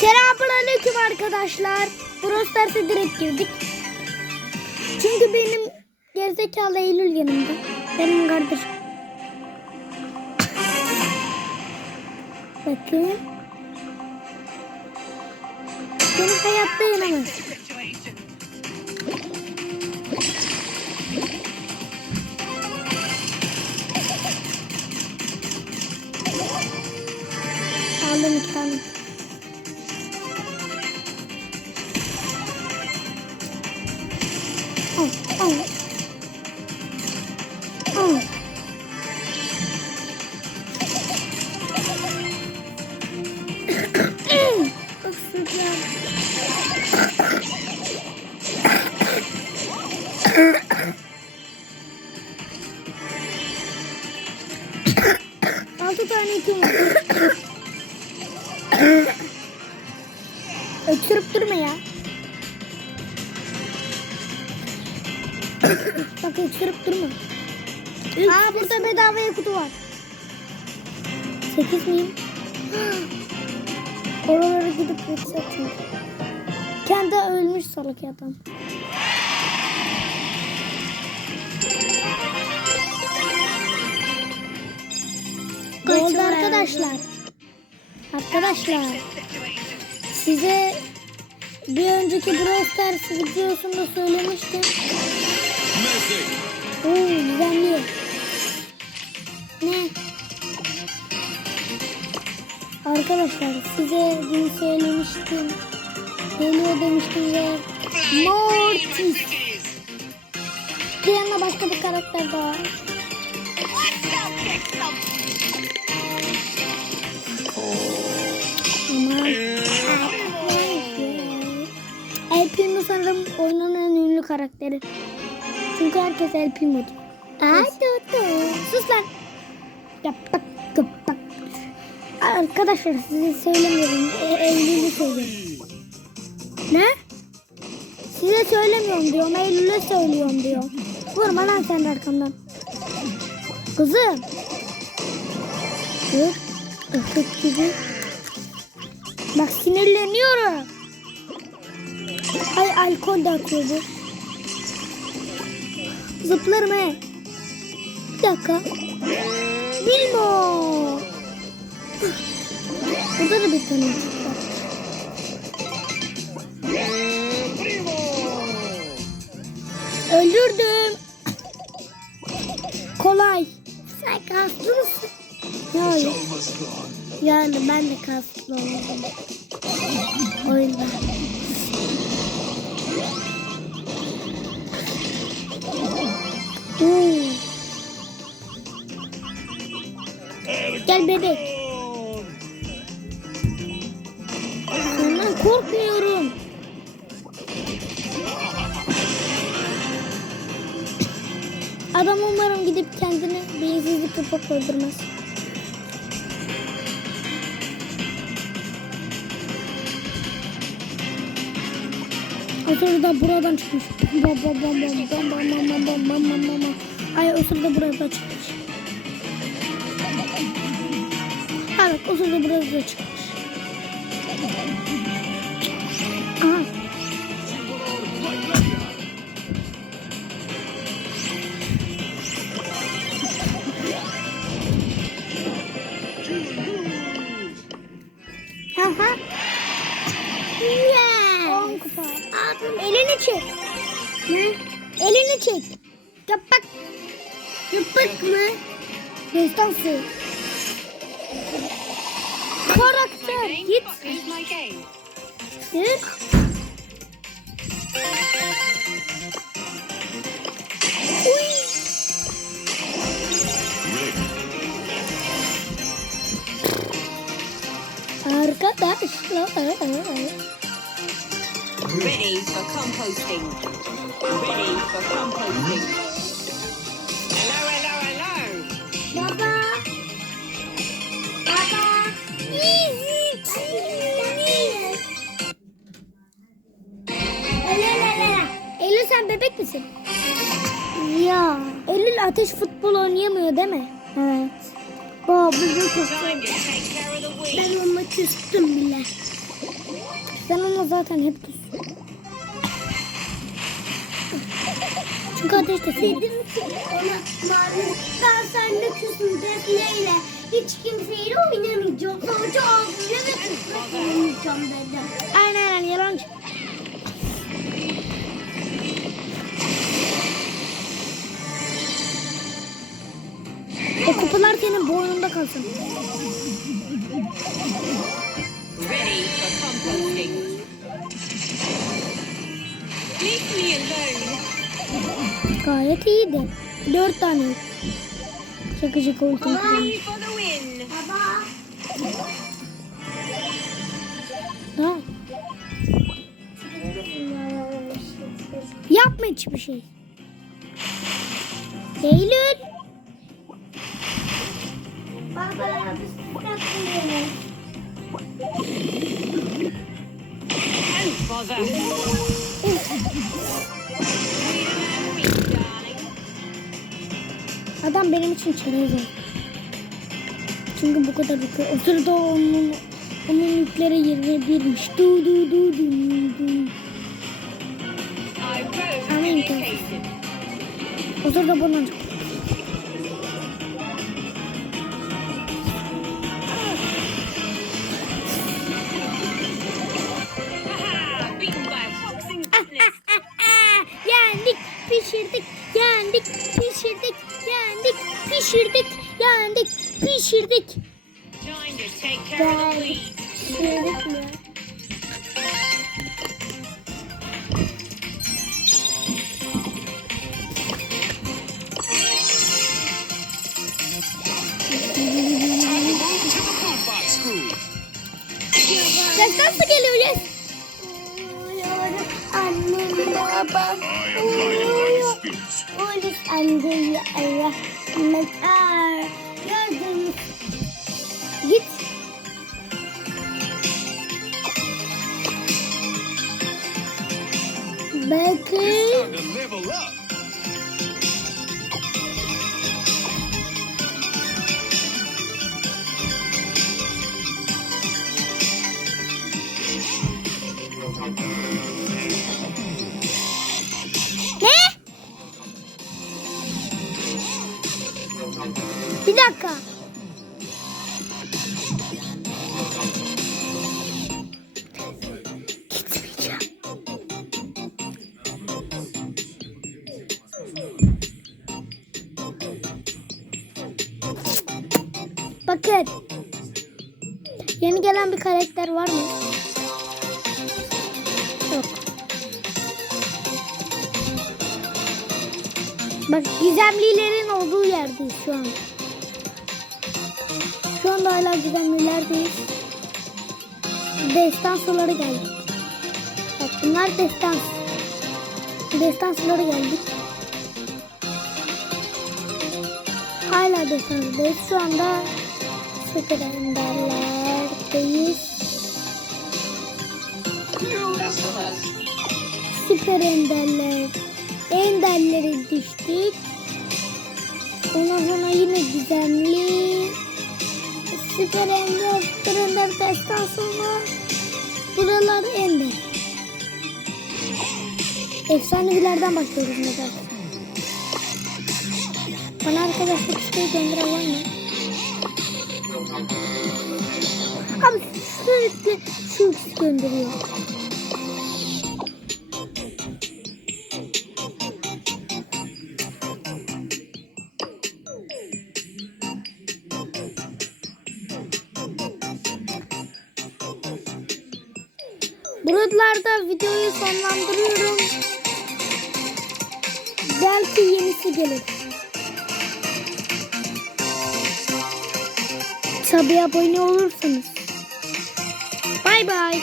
Selamünaleyküm arkadaşlar. Brawl Stars'a direkt girdik. Çünkü benim gerizekalı Eylül yanımda. Benim kardeşim. Bakın. Beni hayatta yenemez. Altı tane itim var. Öksürüp durma ya. Bak öksürüp durma. Aa burada bedavaya kutu var. Sekiz miyim? Oralara gidip yükselteyim. Kendi ölmüş salak adam. Oldu arkadaşlar? Arkadaşlar size bir önceki Brawl Stars videosunda söylemiştim. Oo güzelliği. Ne? Arkadaşlar size dün söylemiştim. Geliyor demiştim ve Mortis. Bir yana başka bir karakter daha. Aman. El Primo sanırım oyunun en ünlü karakteri. Çünkü herkes El Primo diyor. Ay tutu. Sus lan. Yapak yapak. Arkadaşlar size söylemiyorum. Eylül'ü söylüyorum. Ne? Size söylemiyorum diyorum. Eylül'e söylüyorum diyor. Vurma lan sen de arkamdan. Kızım. Dur. Öpük gibi. Bak sinirleniyorum. Ay alkol de atıyor bu. Zıplarım he. Bir dakika. Bilmo. Burada da bir tane çıktı. Öldürdüm. Kolay. Sen kaslı mısın? Hayır. Yani ben de kaslı oldum. Oyunda. Oo. Gel bebek. Senden korkmuyorum. Adam umarım gidip kendini beyinsizlik yapıp öldürmez. O sırada buradan çıkmış. Bam bam bam bam bam bam bam bam bam bam bam. Ay o sırada burada çıkmış. Evet o sırada burada çıkmış. Aha. Çek. Ne? Elini çek. Kapak. Kapak mı? Destansı. Karakter. Git. Git. Arkadaşlar. Ready for composting. Ready for composting. Hello, hello, hello. Baba. Baba. Eylül sen bebek misin? Ya. Eylül ateş futbol oynayamıyor değil mi? Evet. Baba weeds. Ben o maçı üstüm bile. Ama zaten hep pus. Çünkü ateş de seviyor. Dedim ki ona mavi ben seninle küsüm Defne'yle hiç kimseyle oynamayacağım. Sadece abimle ve kızla oynayacağım dedim. Aynen aynen yalancı. O kupalar senin boynunda kalsın. Ready for composting. Leave me alone. Gayet iyiydi. Dört tane. Çakıcı koltuğum. Ready for the win. Baba. Yapma hiçbir şey. Eylül. Baba biz darling. Adam benim için oldu. Çünkü bu kadar yükü. O sırada onun, onun yükleri 21'miş. Du du du du du. I wrote Ama imkansız. communication. O sırada bana Haha, pişirdik, yendik, pişirdik. Weeds. Söyledik mi? Destansı geliyor yes. Uyuyorum annem babam. anneyi rahmet er. Gördüğünüz git. Bakın. Yeni gelen bir karakter var mı? Yok. Bak gizemlilerin olduğu yerdeyiz şu an. Şu anda hala gizemlilerdeyiz. Destansıları geldik. Bak bunlar destans. Destansıları geldik. Hala destansıdayız. Şu anda süper enderlerdeyiz. Süper enderler. Enderlere düştük. Ondan sonra yine gizemli. Süper ender, süper ender testten sonra buralar ender. Efsanevilerden başlıyoruz mesela. Bana arkadaşlık isteği gönderen var mı? İkisi gönderiyor. Buralarda videoyu sonlandırıyorum. Belki yenisi gelir. Tabii abone olursanız. Bye bye.